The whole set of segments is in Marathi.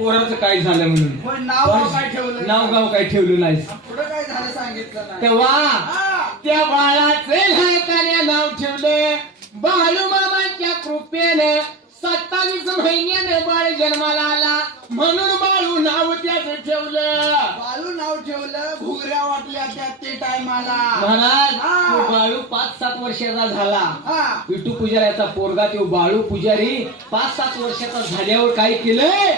पोराचं काय झालं म्हणून. पण नाव काय ठेवलं? नाव गाव काय ठेवलं नाही. पुढे काय झालं सांगितलं नाही. तेव्हा त्या बाळाचे लहानपणी नाव ठेवले बालू मामाच्या कृपेने. 27 महिन्याने बाळ जन्माला आला म्हणून बाळू नाव त्याचं ठेवलं. बालू नाव ठेवलं. घुगऱ्या वाटल्या त्या टायमाला. महाराज तो बाळू 5-7 वर्षाचा झाला. विठू पुजाऱ्याचा पोरगा तो बाळू पुजारी 5-7 वर्षाचा झाल्यावर काय केलंय,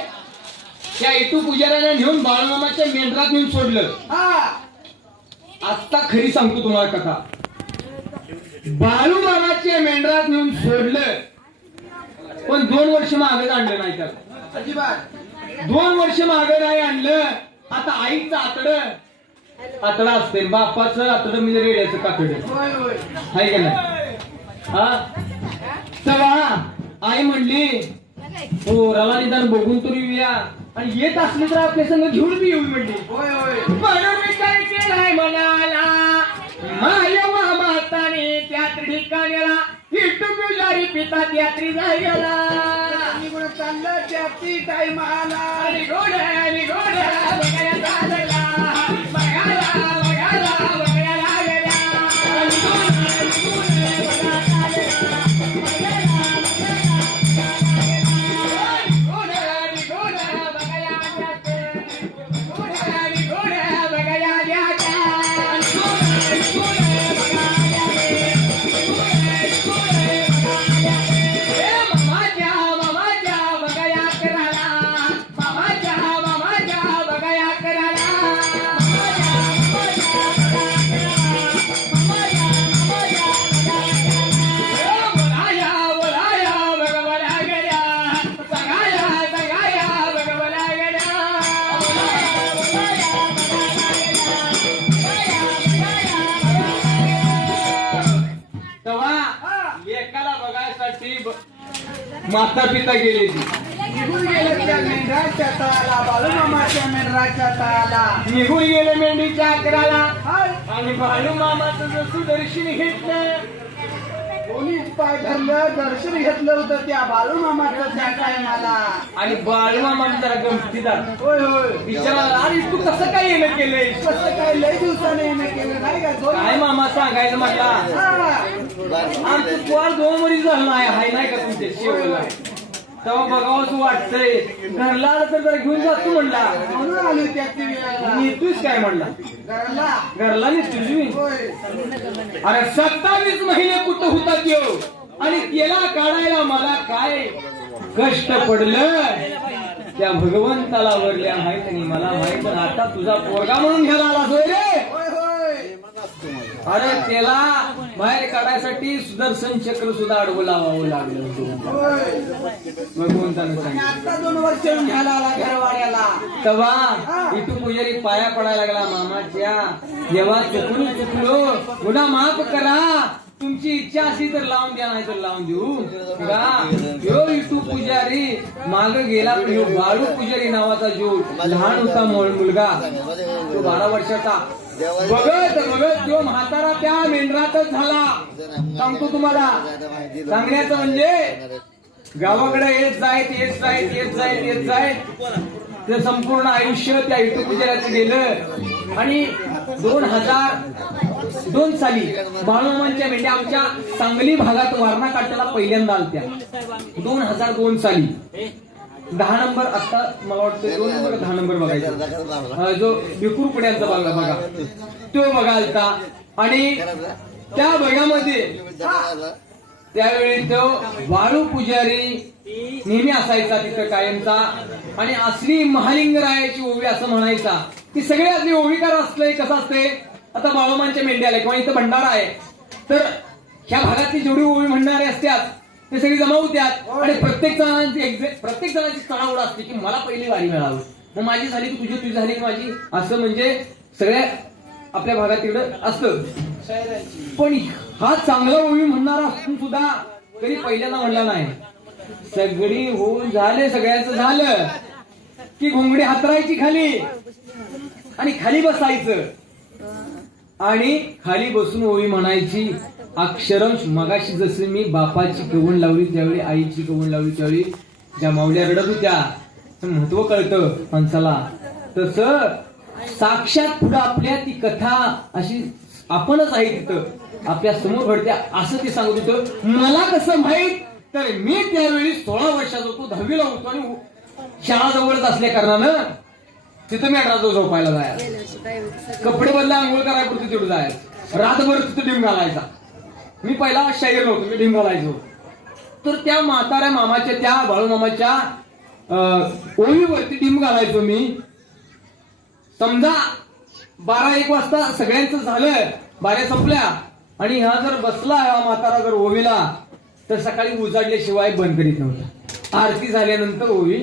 त्या इटू पुजाऱ्याने नेऊन बाळूमामाच्या मेंढरात नेऊन सोडलं. आता खरी सांगतो तुम्हाला कथा. बाळूमामाच्या मेंढरात नेऊन सोडलं पण 2 वर्ष मागे आणलं नाही त्याला. अजिबात 2 वर्ष मागे नाही आणलं. आता आईचं आतडं असते, बापाचं आतडं म्हणजे रेड्याचं कातडं आहे का नाही. तेव्हा आई म्हणली पोराला निदान बघून तरी येऊया आणि येत असली तर आपल्या संग घेऊन बी येऊ म्हणली. म्हणून विचार केलाय मनाला माझ्या माताने त्याच ठिकाणीला इटू पुजारी पिता यात्री जायला. चाललं त्याची टायमाला. बघायला माता पिता गेले. निघून गेले त्या मेंढराच्या तळाला. बाळूमामाच्या मेंढराच्या तळाला निघून गेले मेंढीच्या अकराला. आणि बाळूमामाचं जसं दर्शन घेतलं कोणी पाय धरलं. दर्शन घेतलं होतं त्या बाळूमामाचं त्या टायमाला. आणि बाळूमामाने जरा गमतीदार होय होय विचारायला अरे तू कसं काय येणं केलंय. कसं काय लय दिवसाने येणं केलं नाही का. काय मामा सांगायचं म्हटला आमचं पोर 2 वर्ष झालं नाही हाय नाही का तुमच्या शेवला. तेव्हा बघावंच वाटतंय. घरला आलं तर जरा घेऊन जातो म्हणला. म्हणून आलो त्याची वेळेला. नेतोयस काय म्हणला. घरला नेतोय तुम्ही. अरे 27 महिने कुठं होता त्यो आणि त्याला काढायला मला काय कष्ट पडलं. त्या भगवंताला वरल्या माहित नाही मला माहित. आता तुझा पोरगा म्हणून घ्यायला आला होय रे. अरे त्याला बाहेर काढायसाठी सुदर्शन चक्र सुद्धा अडवं लावावं लागलं. भगवंतानं सांगितलं. आता 2 वर्ष घ्यायला आला घरवाड्याला. तेव्हा इटू पुजारी पाया पडायला लागला मामाच्या. जेव्हा चुकलो गुन्हा माफ करा. तुमची इच्छा असली तर लावून द्या नाही तर लावून देऊ का. ह्यो इटू पुजारी माग गेला पण ह्यो बाळू पुजारी नावाचा जो लहान होता मुलगा तो 12 वर्षाचा. बघत बघत तो म्हातारा त्या मेंढरातच झाला. सांगतो तुम्हाला. सांगण्याचं म्हणजे गावाकडे येत जायत ते संपूर्ण आयुष्य त्या इटू पुजाऱ्याचं गेलं. आणि 2002 साली बाळूमामांच्या मेंढ्या आमच्या सांगली भागात वारणा काठाला पहिल्यांदा आलत्या. 2002 साली 10 नंबर. आता मला वाटतं 2 नंबर 10 नंबर बघायचा जो विकुर पुण्याचा बघा तो बघालता. आणि त्या बघामध्ये त्यावेळी तो बाळू पुजारी नेहमी असायचा तिथं कायमचा. आणि असली महालिंगरायाची ओवी असं म्हणायचा. ती सगळ्यातली ओवीकार असलंय. कसं असते आता बाळूमांच्या मेंढ्याला किंवा इथं भंडारा आहे तर ह्या भागातली जेवढी ओवी म्हणणारे असतात ते सगळी जमा होत्यात. आणि प्रत्येक जणांची चढाओढ असते की मला पहिली वारी मिळावी. मग माझी झाली की तुझी झाली की माझी असं म्हणजे सगळ्या आपल्या भागात तिकडं असतं. पण हा चांगला ओवी म्हणणारा असून सुद्धा कधी पहिल्यांदा म्हणला नाही. सगळी होऊन झाले सगळ्यांचं झालं की घोंगडी हातरायची खाली आणि खाली बसायचं. आणि खाली बसून ओवी म्हणायची. अक्षरंश मगाशी जसं मी बापाची कवण लावली त्यावेळी आईची कवण लावली त्यावेळी ज्या माऊल्या रडत होत्या महत्व कळतं माणसाला, तसं साक्षात पुढं आपल्या ती कथा अशी आपणच आहे तिथं आपल्या समोर घडत्या असं ते सांगत होतं. मला कसं माहित, तर मी त्यावेळी 16 वर्षाचा होतो, 10वीला होतो आणि शाळा जवळच असल्या कारणानं तिथं मी रात्र झोपायला जायचं, कपडे बदला आंघोळ करायला पुरते तिथं जायचं, रातभर तिथं डिम घालायचा. मी पहिला शाहीर नव्हतो, मी डिम घालायचो. तर त्या म्हाताऱ्या मामाच्या, त्या बाळूमामाच्या ओळीवरती डिम घालायचो मी. समजा 12-1 वाजता सगळ्यांचं झालं, बाऱ्या संपल्या आणि हा जर बसला हा म्हातारा जर ओवीला, तर सकाळी उजाडल्याशिवाय बंद करीत नव्हता. आरती झाल्यानंतर ओवी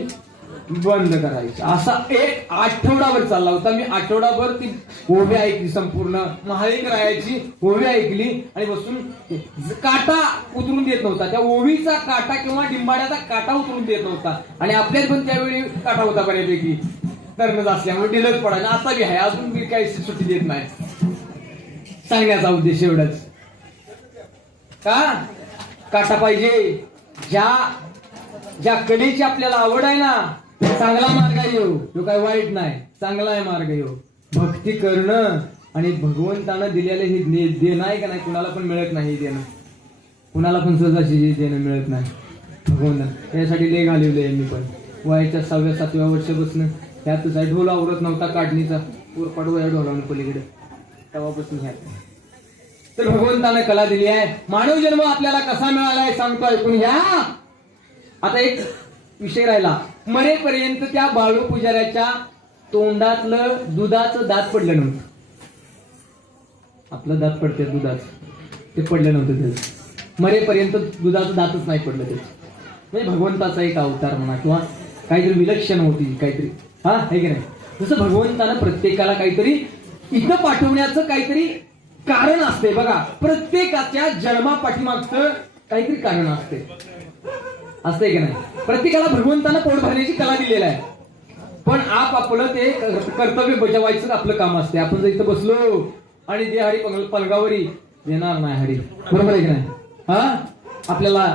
बंद करायची. असा एक आठवडाभर चालला होता. मी आठवडाभर ती ओवी ऐकली, संपूर्ण महालिंग रायाची ओवी ऐकली आणि बसून काटा उतरून देत नव्हता. त्या ओवीचा काटा किंवा डिंबाड्याचा काटा उतरून देत नव्हता. आणि आपल्यात पण त्यावेळी काटा होता बऱ्यापैकी, तरणच असल्यामुळे डिलच पडायला. आता बी आहे, अजून बी काही सुट्टी देत नाही. सांगण्याचा उद्देश एवढाच, का काटा पाहिजे. ज्या कलेची आपल्याला आवड आहे ना, चांगला मार्ग आहे तो, काय वाईट नाही, चांगला आहे मार्ग येऊ. भक्ती करणं आणि भगवंतानं दिलेलं हे देणं आहे का नाही, कुणाला पण मिळत नाही देणं, कुणाला पण सहजाशी देणं मिळत नाही. भगवंत यासाठी लय घालवलंय मी पण. वयाच्या 6व्या-7व्या वर्षापासून ह्यातच आहे. ढोल आवरत नव्हता काढणीचा, पोरपाट वया ढोलावून पलीकडे, तेव्हापासून ह्यात. तर भगवंतानं कला दिली आहे. मानव जन्म आपल्याला कसा मिळालाय सांगतो, ऐकून घ्या. आता एक विषय राहिला. मरेपर्यंत त्या बाळू पुजाऱ्याच्या तोंडातलं दुधाचं दात पडलं नव्हतं. आपलं दात पडते दुधाचं, ते पडलं नव्हतं त्याचं. मरेपर्यंत दुधाचं दातच नाही पडलं त्याचं. म्हणजे भगवंताचा एक अवतार म्हणा किंवा काहीतरी विलक्षण होती काहीतरी, हा आहे की नाही. जसं भगवंतानं प्रत्येकाला काहीतरी इथं पाठवण्याचं काहीतरी कारण असते बघा. प्रत्येकाच्या जन्मापाठीमागचं काहीतरी कारण असते, असतंय की नाही. प्रत्येकाला भगवंतानं पोट भरण्याची कला दिलेली आहे. पण आपलं ते कर्तव्य बजावायचं आपलं काम असते. आपण जर इथं बसलो आणि दे हरी पलगावरी देणार नाही हरी, बरोबर आहे की नाही. हा आपल्याला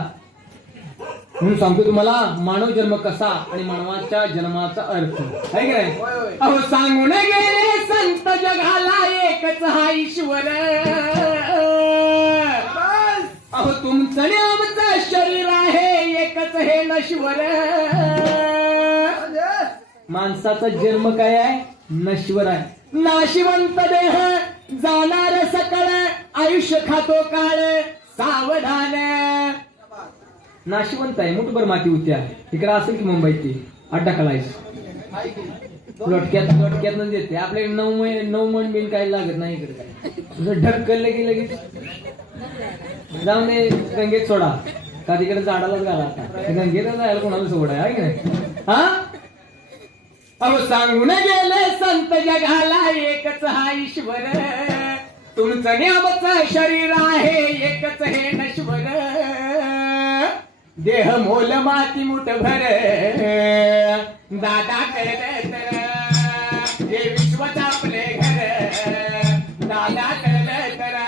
म्हणून सांगतो तुम्हाला मानव जन्म कसा आणि मानवाच्या जन्माचा अर्थ आहे की नाही. अहो सांगून गेले संत जगाला एकच हा ईश्वर, अहो तुमचं आणि आमचं शरीर आहे एकच हे नश्वर. माणसाचा जन्म काय आहे, नश्वर आहे. नाशिवंत देह जाणार सकळ, आयुष्य खातो काळ सावधान. नाशिवंत आहे, मुठभर माती होत्या. इकडे असेल की मुंबईत ती अड्डा लोटक्यात न देते. आपल्या 9 मन बिन काही लागत नाही इकडे. काय ढक्कल की लगेच जाऊन दे गंगेत सोडा, का तिकडे झाडालाच घाला. आता गंगेत जायला कोणाला सोड आहे की नाही. हा अहो सांगून गेले संत जगाला एकच हा ईश्वर, तुमचं न्यामचं शरीर आहे एकच हे नश्वर. देह मोल माती मुठभर दादा कळलं तर, हे विश्वच आपले घर दादा कळलं तर.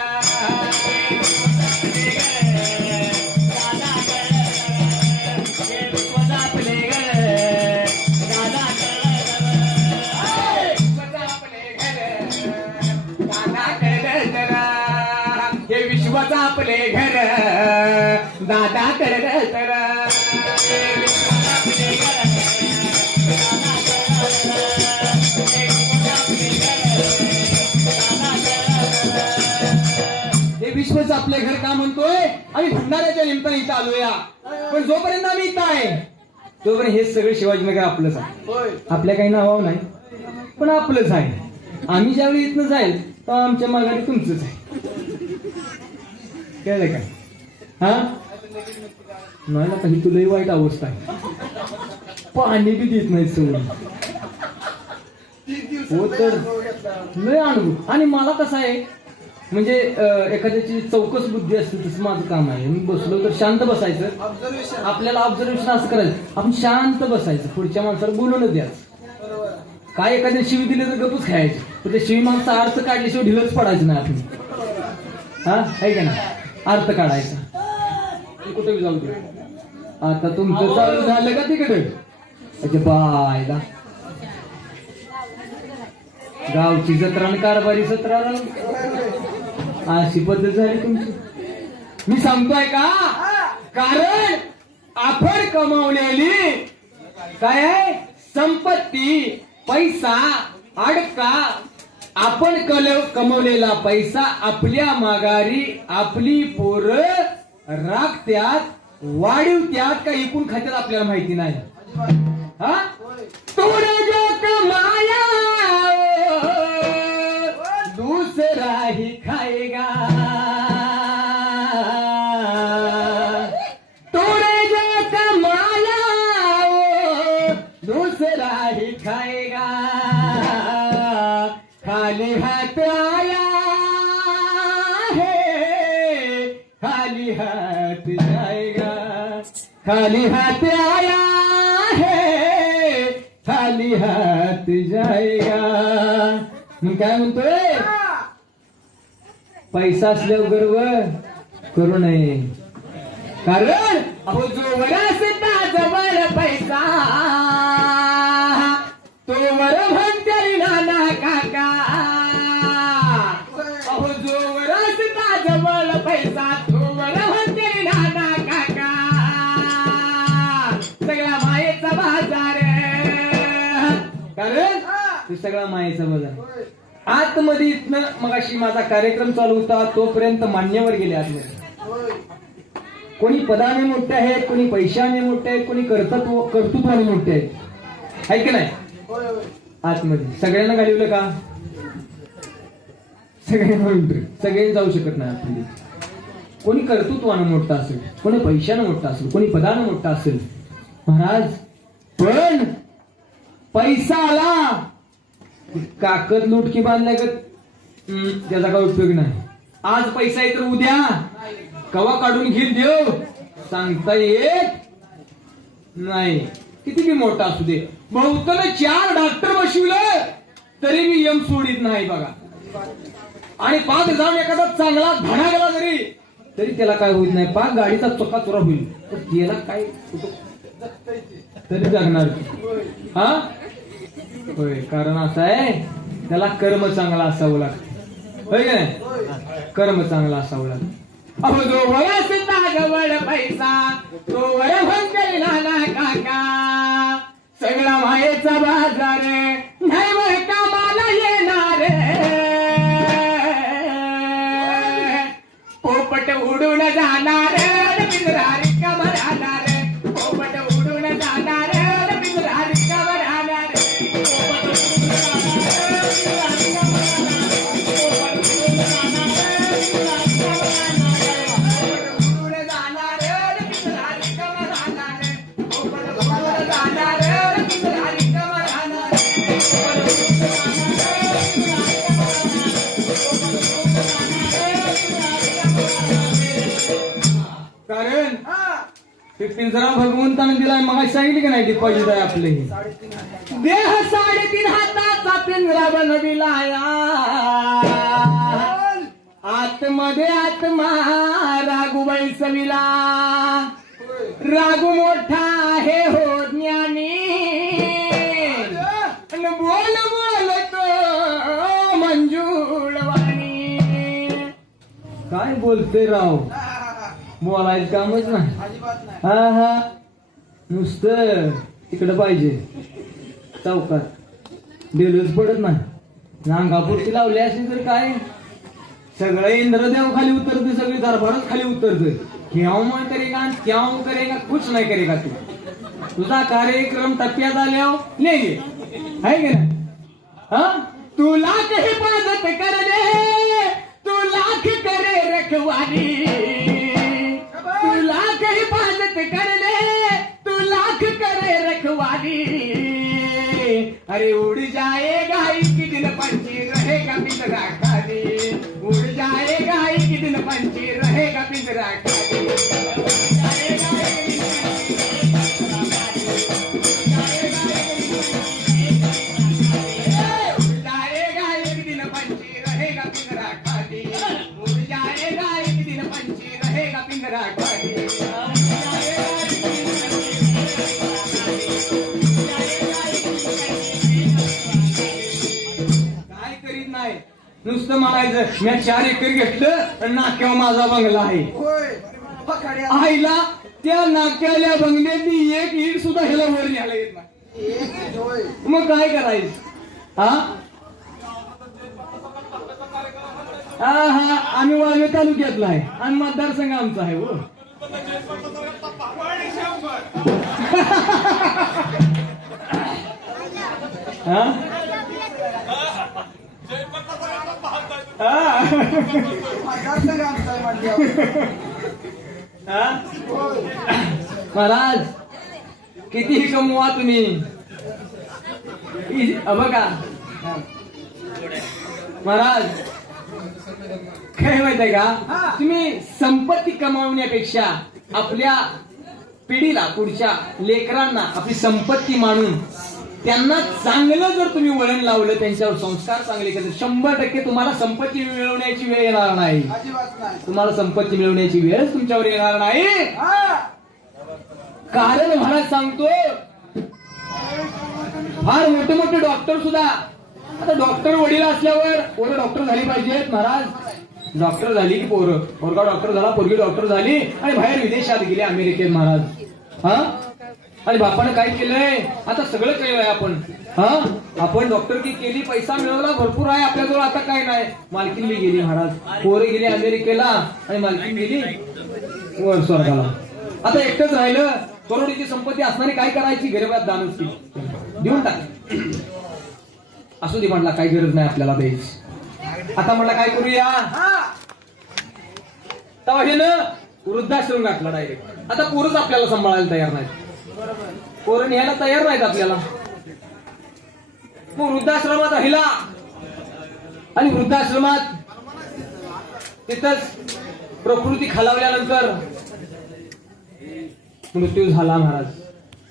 आपले घर दादा कर तर. हे विश्वच आपले घर का म्हणतोय, आम्ही भंडाऱ्याच्या निमित्ताने इथं आलोया. पण जोपर्यंत आम्ही इथं आहे तोपर्यंत हे सगळे शिवाजीनगर आपलंच आहे. आपल्या काही नावावर नाही पण आपलंच आहे. आम्ही ज्यावेळी इथनं जाईल तेव्हा आमच्या माघारी तुमचंच आहे. कळलं काय. हा नाही ना, काही तुलाही वाईट अवस्था आहे. पाणी बी देत नाही सवय हो तर लय अनुभव. आणि मला कसं आहे म्हणजे एखाद्याची चौकस बुद्धी असते तसं माझं काम आहे. मी बसलो तर शांत बसायचं. आपल्याला ऑब्झर्वेशन असं करायचं, आपण शांत बसायचं, पुढच्या माणसाला बोलूनच द्यायचं. काय एखाद्या शिवी दिले तर गपच खायचं, तर त्या शिवी मागचा अर्थ काढल्याशिवाय ढिलच पडायचं नाही आपण. हा आहे का नाही, अर्थ काढायचा. कुठे जाऊ दे. आता तुमचं चालू झालं का तिकडे त्याच्या बायला गावची जत्रा आणि कारभारी जत्रा अशी पद्धत झाली तुमची. मी सांगतोय का, कारण आपण कमावलेली काय आहे संपत्ती, पैसा, अडका, आपण कमवलेला पैसा आपल्या माघारी आपली पोरं राखत्यात, वाढवत्यात का इकून खात्यात आपल्याला माहिती नाही. हा तोडे जो कमाया दूसरा ही खाएगा, तोड़े जो कमाया दूसरा ही खाएगा, खाली हाथ आया है खाली हाथ जाएगा, खाली हाथ आया है खाली हाथ जाएगा. मग काय म्हणतोय, पैसा असल्यावर गर्व करू नये, कारण अहो जोवर असता जवळ पैसा तोवर म्हणते नाना काका, अहो जोवर असता जवळ पैसा तोवर म्हणते नाना काका, सगळा मायेचा बाजार, कारण ते सगळा मायेचा बाजार. आतमध्ये इथनं मगाशी माझा कार्यक्रम चालू होता तोपर्यंत मान्यवर गेले आतमध्ये. कोणी पदाने मोठे आहेत, कोणी पैशाने मोठे आहेत, कोणी कर्तृत्वाने मोठे आहेत, आहे की नाही. आतमध्ये सगळ्यांना घालवलं का, सगळ्यांनी जाऊ शकत नाही आतमध्ये. कोणी कर्तृत्वानं मोठा असेल, कोणी पैशानं मोठा असेल, कोणी पदानं मोठा असेल महाराज, पण पैसा आला काकद लुटकी बांधलाय का त्याचा काय उपयोग नाही. आज पैसा आहे तर उद्या कवा काढून घेत देव सांगता येत नाही, किती बी मोठा असू दे. बहुतांना 4 डॉक्टर बसविलं तरी मी यम सोडित नाही बघा. आणि पाक जाऊन एखादा चांगला धडा गेला तरी त्याला काय होत नाही, पाक गाडीचा चोका चोरा होईल तर त्याला काय तरी जगणार. हा होय, कारण असं आहे त्याला कर्म चांगला असावं लागतं, होय काय, कर्म चांगला असावं लागतं. अहो जो वयसता जवळ पैसा तो वर म्हणते नाना काका, सगळा मायेचा बाजार नाही वर कामाला येणार, पोपट उडून जाणार बिगरार कमर राहणार, पोपट उडून जाणार बिगरार कमर राहणार, कारण ते पिंजरा भगवंताने दिलाय. मग सांगितले की नाही डिपॉझिट आहे आपले, देह 3.5 हाताचा पिंजरा बनविलाया, आतमध्ये आत्मा रागुबाई सविला, रागू मोठा आहे हो ज्ञानी, बोल बोलतो मंजूळवाणी. काय बोलते राव, बोलायचं कामच नाही. हा हा नुसतं तिकडं पाहिजे चौकात डेलच पडत नाही. नांगापुरती लावली असेल तर काय सगळं इंद्रदेव खाली उतरते, सगळी दरबारच खाली उतरते. क्याव करेगा क्याव करेगा कुछ नाही करेगा तू. तुझा कार्यक्रम टप्प्यात आल्यावर लेंगे आहे की नाही. हा तू लाख हिफाजत कर दे, तू लाख करे रखवारी, तू लाख हिफाजत कर ले, तू लाख करे रखवाली. अरे उड़ जाएगा एक दिन पंछी रहेगा पिंजरा खाली, उड़ जाएगा एक दिन पंछी रहेगा पिंजरा खाली. पिंजरा खाली नुसतं म्हणायचं मी 4 एकर घेतलं आणि नाक्यावर माझा बंगला आहे. होय फकाड्या आईला त्या नाक्याल्या बंगल्यातली एक ईट सुद्धा ह्याला वर न्यायला येत नाही. होय मग काय करायचं? हा आम्ही वाळवे तालुक्यातला आहे आणि मतदारसंघ आमचा आहे. हो हा? मतदारसंघ आमचा आहे म्हटल्यावर. हा? होय महाराज कितीही कमवा तुम्ही बघा महाराज काय माहितीये का तुम्ही संपत्ती कमावण्यापेक्षा आपल्या पिढीला पुढच्या लेकरांना आपली संपत्ती मानून त्यांना चांगलं जर तुम्ही वळण लावलं त्यांच्यावर संस्कार चांगले केले 100% तुम्हाला संपत्ती मिळवण्याची वेळ येणार नाही. अजिबात नाही. तुम्हाला संपत्ती मिळवण्याची वेळ तुमच्यावर येणार नाही. हा कारण महाराज सांगतो फार मोठे मोठे डॉक्टर सुद्धा आता डॉक्टर वडील असल्यावर पोरं डॉक्टर झाली पाहिजेत. महाराज डॉक्टर झाली की पोरगा डॉक्टर झाला पोरगी डॉक्टर झाली आणि बाहेर विदेशात गेले अमेरिकेत. महाराज हा आणि बापानं काय केलंय आता सगळं केलंय आपण. हा आपण डॉक्टर की केली पैसा मिळवला भरपूर आहे आपल्याजवळ. आता काय नाही मालकीन गेली महाराज पोरं गेली अमेरिकेला आणि मालकीन गेली वर स्वर्गाला. आता एकटंच राहिलं. करोडीची संपत्ती असणारी काय करायची? गरिबात दानच केली देऊन टाक. असू दे म्हटला काही गरज नाही आपल्याला द्यायची. आता म्हटलं काय करूया? तेव्हा हे ना वृद्धाश्रम घातला डायरेक्ट. आता पोरच आपल्याला सांभाळायला तयार नाहीत. पोरं न्यायला तयार नाहीत आपल्याला. मग वृद्धाश्रमात राहिला आणि वृद्धाश्रमात तिथंच प्रकृती खालावल्यानंतर मृत्यू झाला. महाराज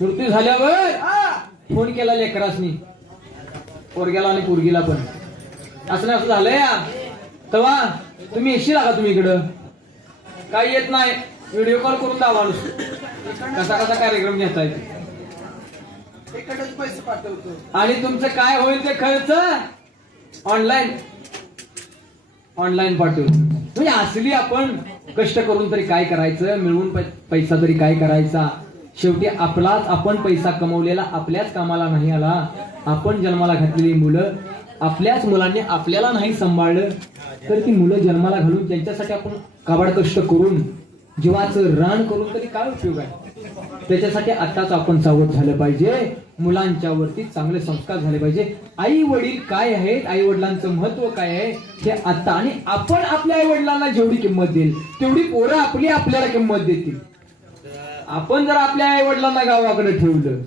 मृत्यू झाल्यावर फोन केला लेकरासनी पोरग्याला आणि पोरगीला पण असं असं झालंय तेव्हा तुम्ही येशील का तुम्ही इकडं? काही येत नाही व्हिडिओ कॉल करून दावा कसा कसा कार्यक्रम घेता येतो इकडेच पैसे पाठवतो आणि तुमचं काय होईल ते खर्च ऑनलाईन पाठवू. म्हणजे असली आपण कष्ट करून तरी काय करायचं मिळवून पैसा तरी काय करायचा. शेवटी आपलाच आपण पैसा कमवलेला आपल्याच कामाला नाही आला. आपण जन्माला घातलेली मुलं आपल्याच मुलांनी आपल्याला नाही सांभाळलं तर ती मुलं जन्माला घालून त्यांच्यासाठी आपण काबाड कष्ट करून जीवाचं रान करून तरी काय उपयोग आहे? त्याच्यासाठी आताच आपण सावध झालं पाहिजे. मुलांच्या वरती चांगले संस्कार झाले पाहिजे. आई वडील काय आहेत आई वडिलांचं महत्व काय आहे हे आता आणि आपण आपल्या आई वडिलांना जेवढी किंमत देईल तेवढी पोरं आपली आपल्याला किंमत देतील. आपण जर आपल्या आई वडिलांना गावाकडे ठेवलं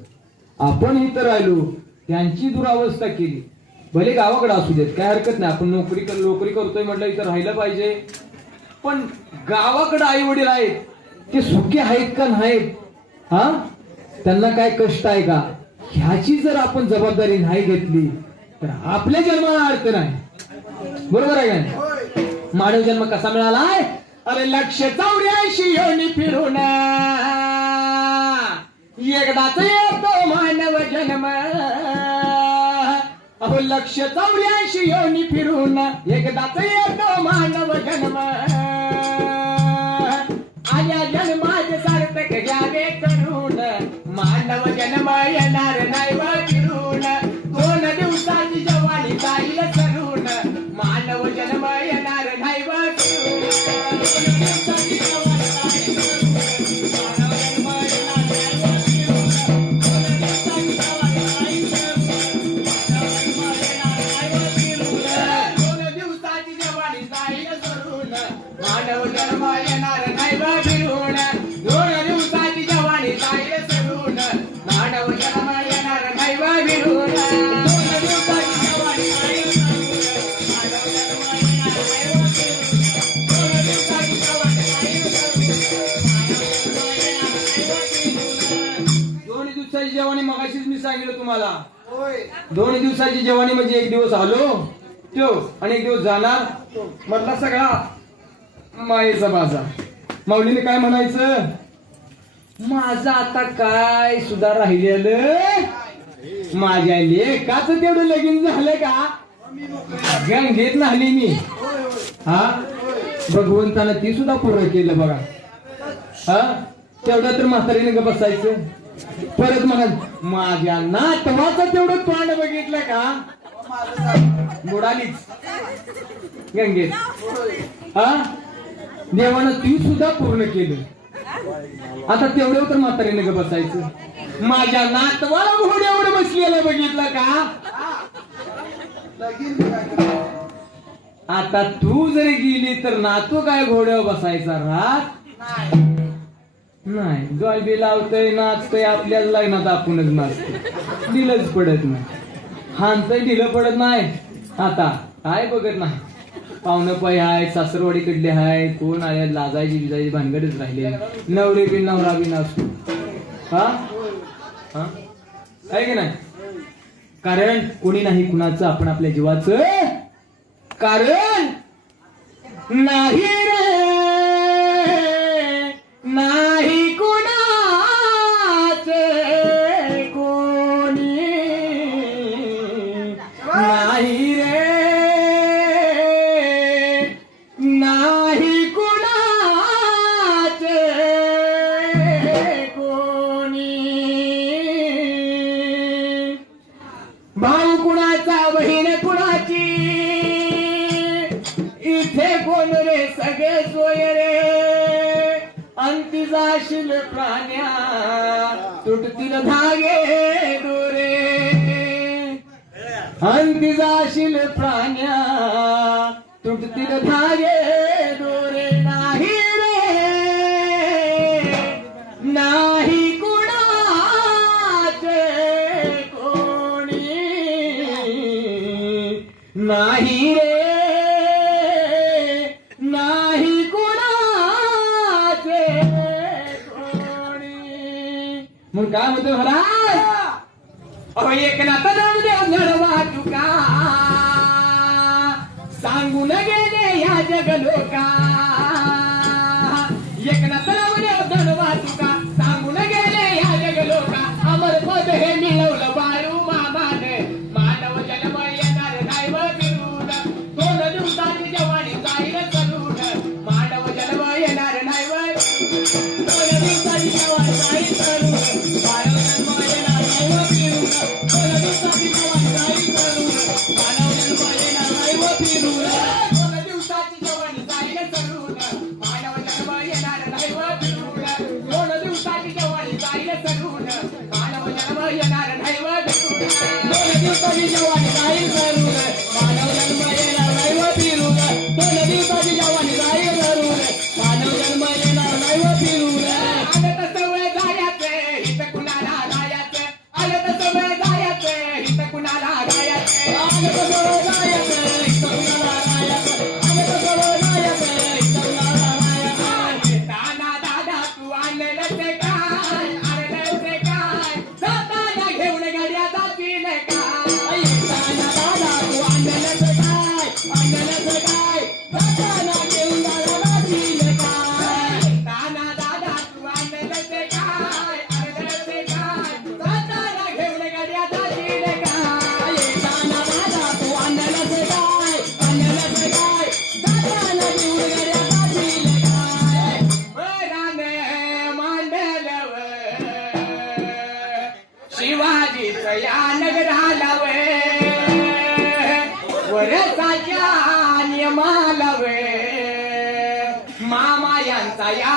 आपण इथं राहिलो त्यांची दुरावस्था केली भले गावाकडे असू देत काय हरकत नाही. आपण नोकरी करतोय म्हटलं इथं राहिलं पाहिजे. पण गावाकडे आई वडील आहेत ते सुखी आहेत का नाहीत? हा त्यांना काय कष्ट आहे का? ह्याची जर आपण जबाबदारी नाही घेतली तर आपल्या जन्माला अर्थ नाही. बरोबर आहे का? मानव जन्म कसा मिळालाय? अरे 184 योनी फिरून एकदाच येतो मानव जन्म. अहो 184 योनी फिरून एकदाच येतो मानव जन्म. आल्या जन्माचे सार्थक घ्यावे करून मानव जन्म येणार नाही व फिरून. 2 दिवसाची जवानी जाईल सरून मानव जन्म येणार नाही व फिरून. 2 दिवसाची जवानी जाईल सरून मानव जन्म येणार नाही व फिरून. 2 दिवसाची जवानी जाईल सरून मानव जन्म येणार नाही व फिरून. 2 दिवसाची जवानी जाईल दिवसाची जेवणी मगाशीच मी सांगितलं तुम्हाला. 2 दिवसाची जेवणी म्हणजे 1 दिवस आलो तो आणि 1 दिवस जाणार म्हटला सगळा मायेचा बाजा. माऊलीने काय म्हणायचं? माझं आता काय सुद्धा राहिलेलं माझ्या लेकाचं तेवढं लगीन झालं का मी नोकरी गंगेत नाहली मी होय होय हा भगवंतानं ती सुद्धा पूर्ण केलं बघा हा तेवढं तर म्हातारीने ग बसायचं परत म्हणा माझ्या नातवाचं तेवढं तोंड बघितलं का माझं झालं. बुडालीच गंगेत होय हा देवानं ती सुद्धा पूर्ण केलं आता तेवढं तर म्हातारीने ग बसायचं माझ्या नातवाला घोड्यावर बसलेलं बघितलं का हा. लगीन बी काय करायचं? आता तू जरी गेली तर नातू काय घोड्यावर बसायचा रात नाही नाही डॉल्बी लावतय नाचतय आपल्याला लग्नात आपणच नाचतोय दिलंच पडत नाही हानतय दिलं पडत नाही आता काय बघत नाही पाहुणं पै आहे सासरवाडीकडले आहे कोण आले लाजायची बिजायची भानगडच राहिले नवरे बी नवरा बी नसतो हा हा आहे की नाही कारण कोणी नाही कुणाचं आपण आपल्या जीवाचं कारण नाही रे नाही कुणाचे कोणी नाही रे नाही कुणाचे कोणी भाऊ कुणाचा बहीण कुणाची इथे कोण रे सगळे सोय रे अंती जाशील प्राण्या तुटतील धागे दोरे अंती जाशील प्राण्या तुटतील धागे दोरे नाही रे नाही कुणाचे कोणी नाही रे नाही कुणाचे कोणी मग काय म्हणतो महाराज अहो एक नाता नडवा तुका सांगून गेले या जगलोका एक नाता नडवा तुका सांगून गेले या जगलोका अमर पद हे मिळवलं बाळू मामाने मानव जन्म येणार नाही व फिरून 2 दिवसांनी जवानी जाईल चलून मानव जन्म येणार नाही व 2 दिवसांनी जवानी जाईल चलून मानव जन्म येणार नाही व फिरून 2 दिवसांनी जवानी जाईल चलून मानव जन्म येणार नाही व फिरून 2 दिवसाची जवानी जाईल चलून मानव जन्म येणार नाही व फिरून 2 दिवसाची जवानी जाईल चलून मानव जन्म येणार नाही व फिरून 2 दिवसाची जवानी जाईल चलून मानव जन्म येणार नाही व फिरून 2 दिवसाची जवानी जाईल चलून मानव जन्म येणार नाही व फिरून आलं तसं वय जायचं इथं कुणाला जायचं आलं तसं वय जायचं इथं कुणाला जायचं आलं तसं वय जायचं इथं कुणाला जायचं आलं तसं वय जायचं इथं कुणाला जायचं ताना दादा तू आणलं ते काय आणलं ते काय जाताना घेऊन गाड्या जातील काय ताना दादा तू आणलं ते काय आणलं ते काय जाताना घेऊन गाड्या जातील काय ताना दादा तू आणलं ते काय आणलं ते काय जाताना घेऊन गाड्या जातील काय ताना दादा तू आणलं ते काय आणलं ते काय जाताना घेऊन गाड्या जातील काय वराने मांडलव शिवाजीचं या नगराला वरसाच्या नियमाला मामा यांचा या